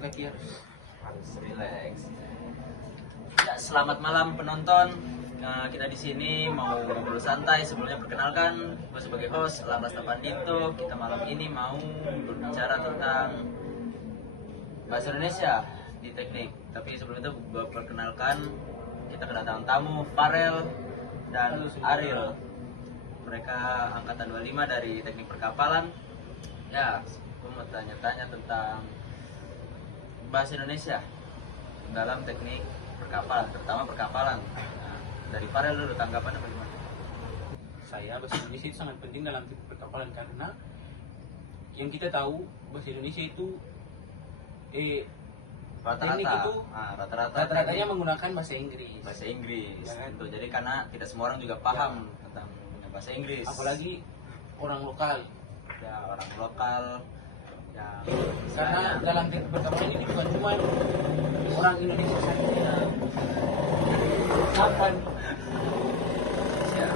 kaki harus relax. Ya, selamat malam penonton. Kita di sini mau ngobrol santai. Sebelumnya perkenalkan, gue sebagai host Lamas Tapandito. Kita malam ini mau berbicara tentang bahasa Indonesia di teknik. Tapi sebelum itu gue perkenalkan, kita kedatangan tamu Farel dan Ariel. Mereka angkatan 25 dari teknik perkapalan. Ya, gue mau tanya-tanya tentang bahasa Indonesia dalam teknik perkapalan, terutama perkapalan. Nah, dari Farel dulu, tanggapan apa gimana? Saya bahasa Indonesia itu sangat penting dalam perkapalan karena yang kita tahu bahasa Indonesia itu teknik itu rata-ratanya menggunakan bahasa Inggris. Bahasa Inggris. Ya kan? Gitu. Jadi karena tidak semua orang juga paham tentang bahasa Inggris. Apalagi orang lokal. Ya, orang lokal. Ya, Karena dalam teknik perkapalan ini bukan cuma orang Indonesia saja. Kapan? Ya.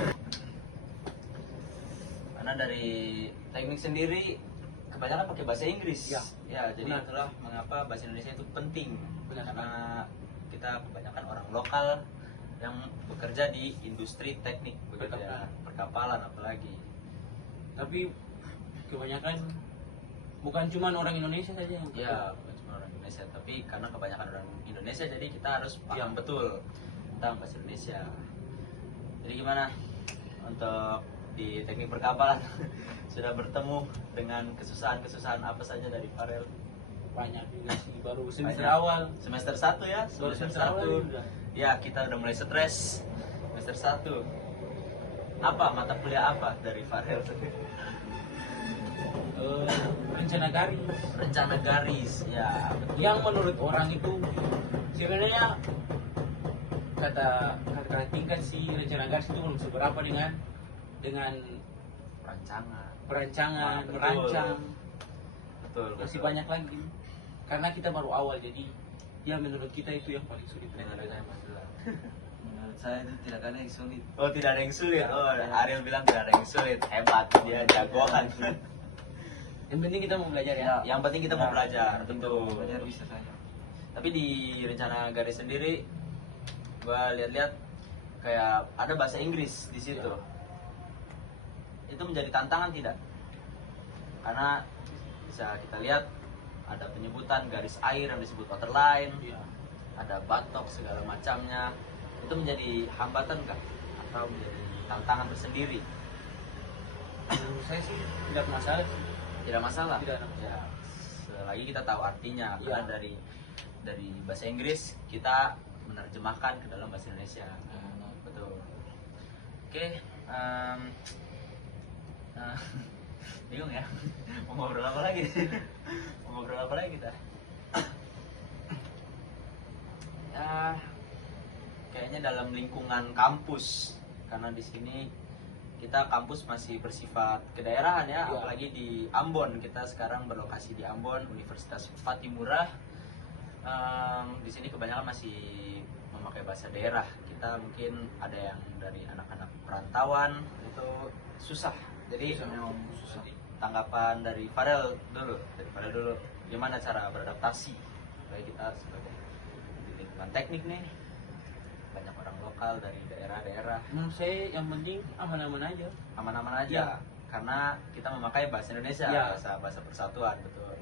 Karena dari teknik sendiri kebanyakan pakai bahasa Inggris. Ya, jadi benar. itulah mengapa bahasa Indonesia itu penting. Benar. Karena kita kebanyakan orang lokal yang bekerja di industri teknik perkapalan apalagi. Tapi kebanyakan bukan cuma orang Indonesia saja yang Bukan cuma orang Indonesia, tapi karena kebanyakan orang Indonesia jadi kita harus paham betul tentang bahasa Indonesia. Jadi gimana untuk di teknik perkapalan sudah bertemu dengan kesusahan-kesusahan apa saja dari Farel? banyak juga sih, baru semester awal. Semester 1 ya, Baru semester semester awal 1. juga. Ya, kita udah mulai stres. Semester 1. Apa mata kuliah apa dari Farel? Rencana garis Rencana garis. Ya, yang menurut orang itu sebenarnya kata tingkat si rencana garis itu belum seberapa dengan Betul. perancangan merancang Betul. masih banyak lagi karena kita baru awal, jadi ya menurut kita itu yang paling sulit. Menurut saya itu tidak ada yang sulit. Oh, tidak ada yang sulit. Oh, Ariel bilang tidak ada yang sulit. Hebat, dia jagoan. Yang penting kita mau belajar ya. Yang penting kita mau belajar, betul. Belajar bisa saja. Tapi di rencana garis sendiri, gua lihat-lihat kayak ada bahasa Inggris di situ. Itu menjadi tantangan tidak? Karena bisa kita lihat ada penyebutan garis air yang disebut waterline, ada batok segala macamnya. Itu menjadi hambatan kah? Atau menjadi tantangan tersendiri? Menurut saya sih tidak masalah sih. Tidak masalah. Tidak ada masalah. Ya, selagi kita tahu artinya. Ya. Karena dari bahasa Inggris kita menerjemahkan ke dalam bahasa Indonesia. Betul. Oke. Bingung ya. Mau ngobrol apa lagi? Mau ngobrol apa lagi kita? Ya, kayaknya dalam lingkungan kampus. Karena di sini kita kampus masih bersifat kedaerahan ya, apalagi di Ambon. Kita sekarang berlokasi di Ambon, Universitas Patimura. Di sini kebanyakan masih memakai bahasa daerah. Kita mungkin ada yang dari anak-anak perantauan itu susah. Jadi Susah. tanggapan dari Farel dulu, gimana cara beradaptasi? Kayak kita sebagai di lingkungan teknik nih, banyak orang lokal dari daerah-daerah. Menurut saya yang penting aman-aman aja. Aman-aman aja, karena kita memakai bahasa Indonesia, bahasa persatuan, betul.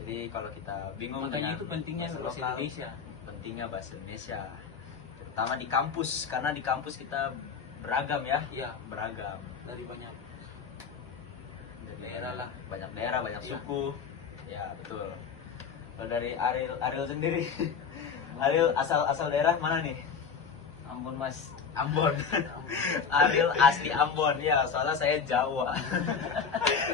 Jadi kalau kita bingung, Makanya dengan itu pentingnya bahasa lokal, Indonesia. pentingnya bahasa Indonesia, terutama di kampus, karena di kampus kita beragam ya, beragam Dari banyak dari daerah lah. banyak daerah, banyak suku, ya betul. Kalau dari Ariel sendiri, Ariel asal daerah mana nih? Ambon Mas. Ambon. Ariel asli Ambon ya, soalnya saya Jawa.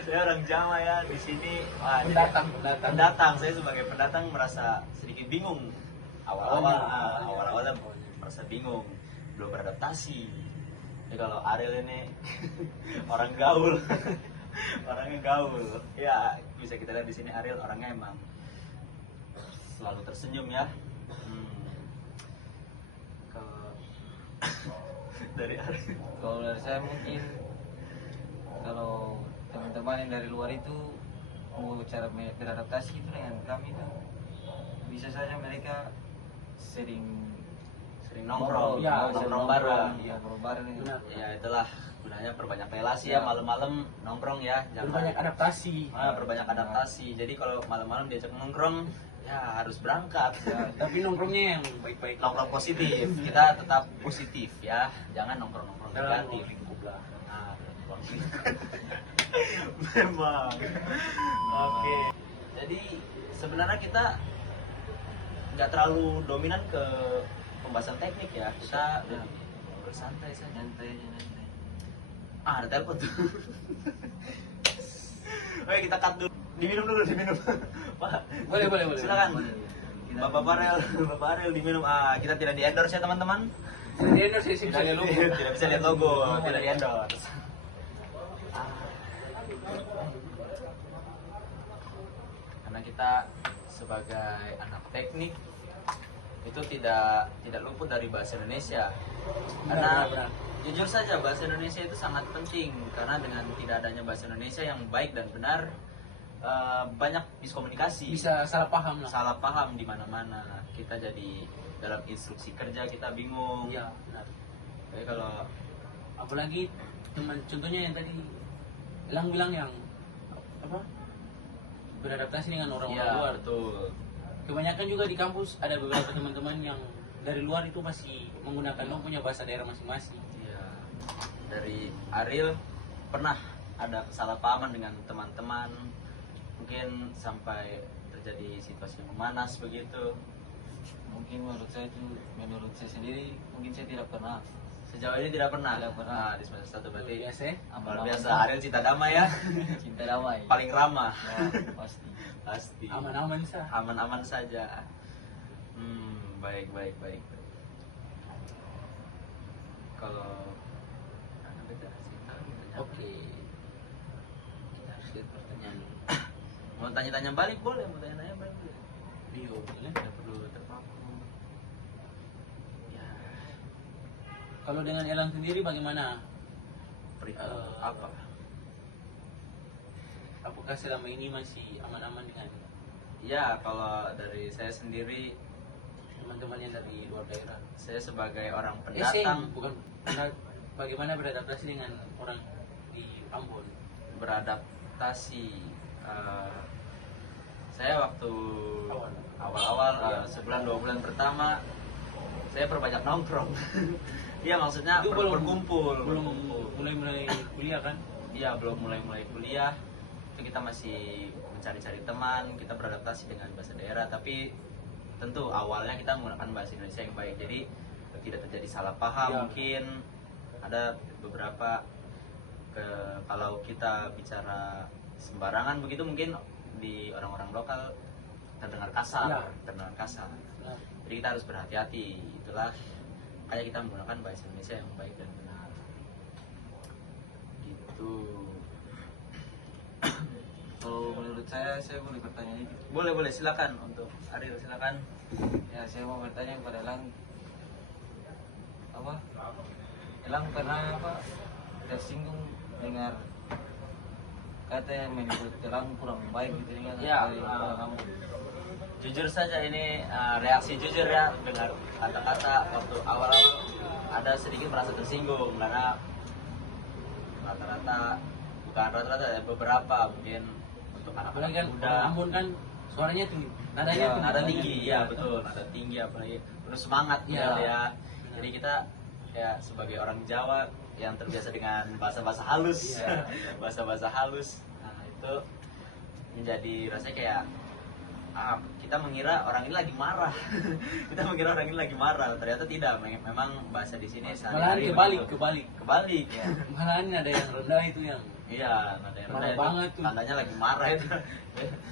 Saya orang Jawa ya di sini. Wah, pendatang. Saya sebagai pendatang merasa sedikit bingung. Awalnya merasa bingung, belum beradaptasi. Jadi kalau Ariel ini orang gaul, orangnya gaul. Ya bisa kita lihat di sini Ariel orangnya emang selalu tersenyum ya. Dari Ariel. Kalau dari saya mungkin kalau teman-teman yang dari luar itu mau cara beradaptasi itu dengan kami itu bisa saja mereka sering nongkrong, ya, nongkrong bareng. nongkrong bareng ini. Benar. Ya itulah gunanya perbanyak relasi ya, malam-malam nongkrong ya, Berbanyak adaptasi. perbanyak adaptasi. Jadi kalau malam-malam diajak nongkrong ya harus berangkat. Ya, Tapi nongkrongnya yang baik-baik. Nongkrong positif, kita tetap positif ya, jangan nongkrong-nongkrong Dalam negatif. lingkup lah. Nah, memang. Oke. Jadi sebenarnya kita nggak terlalu dominan ke pembahasan teknik ya. Kita lebih bersantai saja. nyantai aja nyantai. Ada telepon tuh. Oke, kita cut dulu. Diminum dulu, diminum. Pak, Boleh. silakan. Kita- Bapak Farel diminum. Kita tidak di endorse ya teman-teman. Jadi endorse sih bisa lihat logo. Tidak bisa lihat logo, tidak di endorse. Karena kita sebagai anak teknik itu tidak luput dari bahasa Indonesia. Karena Benar. jujur saja bahasa Indonesia itu sangat penting, karena dengan tidak adanya bahasa Indonesia yang baik dan benar, banyak miskomunikasi, Bisa salah paham lah. salah paham di mana-mana. Kita jadi dalam instruksi kerja kita bingung. Iya, benar. Tapi kalau Apalagi teman contohnya yang tadi Elang bilang yang apa? Beradaptasi dengan orang-orang ya luar. betul. Kebanyakan juga di kampus ada beberapa teman-teman yang dari luar itu masih menggunakan dong punya bahasa daerah masing-masing. Iya. Dari Ariel pernah ada kesalahpahaman dengan teman-teman, mungkin sampai terjadi situasi yang memanas begitu. Mungkin menurut saya sendiri mungkin saya tidak pernah. Sejauh ini tidak pernah. Tidak pernah. Nah, di semester 1 berarti Biasa ya? luar biasa. Ariel cinta damai ya. Cinta damai. Paling ramah. Ya, pasti. Pasti. Aman-aman sah. Aman-aman saja. Baik. Kalau Oke. Kita harus lihat pertanyaan. mau tanya-tanya balik boleh, mau tanya-tanya balik boleh. Bio, boleh? Tidak perlu terpaku. Ya, Kalau dengan Elang sendiri bagaimana? perihal apa? Apakah selama ini masih aman-aman dengan Ya, kalau dari saya sendiri, teman-teman yang dari luar daerah? saya sebagai orang Seng, pendatang bukan. Bagaimana beradaptasi dengan orang di Ambon? beradaptasi. Saya waktu Awal. awal-awal sebulan 2 bulan pertama saya perbanyak nongkrong. Iya, maksudnya Itu belum berkumpul. mulai kuliah kan? Iya, belum mulai kuliah. Itu kita masih mencari-cari teman, kita beradaptasi dengan bahasa daerah, tapi tentu awalnya kita menggunakan bahasa Indonesia yang baik. Jadi tidak terjadi salah paham. Iya. Mungkin ada beberapa kalau kita bicara sembarangan begitu mungkin di orang-orang lokal terdengar kasar, Iya. terdengar kasar. Nah, Jadi kita harus berhati-hati. Itulah kayak kita menggunakan bahasa Indonesia yang baik dan benar. Gitu. Kalau menurut saya boleh bertanya ini. Boleh silakan untuk Ariel, silakan. Ya, saya mau bertanya kepada Elang. Apa? Elang pernah tersinggung dengar kata yang menyebut Elang kurang baik gitu kan? Ya, dari kamu. Jujur saja ini reaksi jujur ya dengar kata-kata waktu awal-awal ada sedikit merasa tersinggung karena rata-rata ya beberapa mungkin untuk apalagi anak-anak kan muda orang Ambon kan suaranya tinggi, nadanya Ya, tinggi. nada tinggi ya betul, nada tinggi apalagi penuh semangat Iya. ya. Jadi kita ya sebagai orang Jawa yang terbiasa dengan bahasa-bahasa halus, Iya. bahasa-bahasa halus, nah itu menjadi rasanya kayak kita mengira orang ini lagi marah. Kita mengira orang ini lagi marah, ternyata tidak. Memang bahasa di sini Malahan sehari-hari kebalik, begitu. kebalik. Kebalik ya. Malahan ada yang rendah itu yang Iya, nada yang Marah rendah itu banget tuh. tandanya lagi marah itu.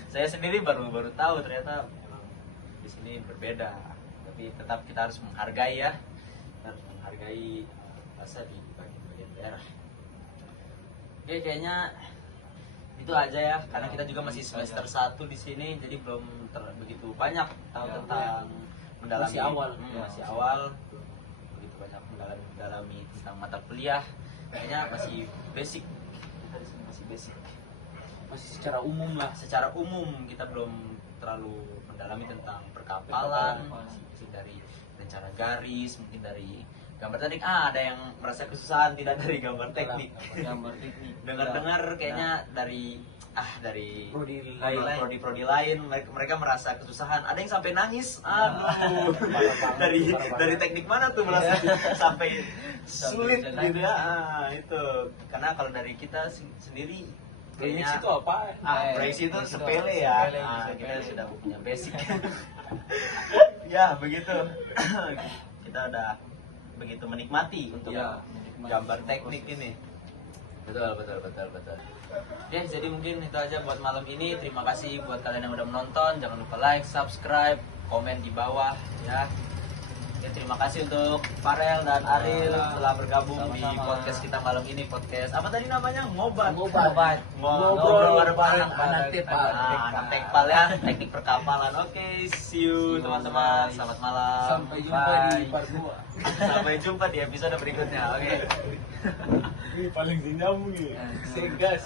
Saya sendiri baru tahu ternyata di sini berbeda. Tapi tetap kita harus menghargai ya. Kita harus menghargai bahasa di bagian daerah. Oke, kayaknya itu aja ya, karena kita juga masih semester 1 di sini, jadi belum begitu banyak tahu Ya, tentang mendalami. Masih awal. Masih awal. Begitu banyak mendalami tentang mata kuliah. Kayaknya masih basic. Kita di sini masih basic. masih secara umum lah. Secara umum kita belum terlalu mendalami tentang perkapalan, mungkin dari rencana garis, mungkin dari gambar teknik. Ada yang merasa kesusahan tidak dari gambar teknik. Gambar teknik. Dengar-dengar kayaknya dari Prodi prodi lain mereka merasa kesusahan. Ada yang sampai nangis. Aduh. dari teknik mana tuh merasa sampai sulit gitu ya. Itu karena kalau dari kita sendiri Remix itu apa? Remix itu sepele sepele, ya. sepele. Kita sudah punya basic. Ya begitu. Kita udah begitu menikmati untuk Ya, gambar teknik ini. Betul. Ya, jadi mungkin itu aja buat malam ini. Terima kasih buat kalian yang udah menonton. Jangan lupa like, subscribe, komen di bawah ya. Ya, terima kasih untuk Farel dan Aril telah bergabung di Sama-sama. podcast kita malam ini. Podcast apa tadi namanya? Ngobat. Ngobat. Ngobrol bareng anak tekpal. anak tekpal ya, teknik perkapalan. Oke, see you teman-teman. Bye. Selamat malam. Sampai jumpa di Bye. part 2. Sampai jumpa di episode berikutnya. Oke. Paling sinyamu ya. Segas.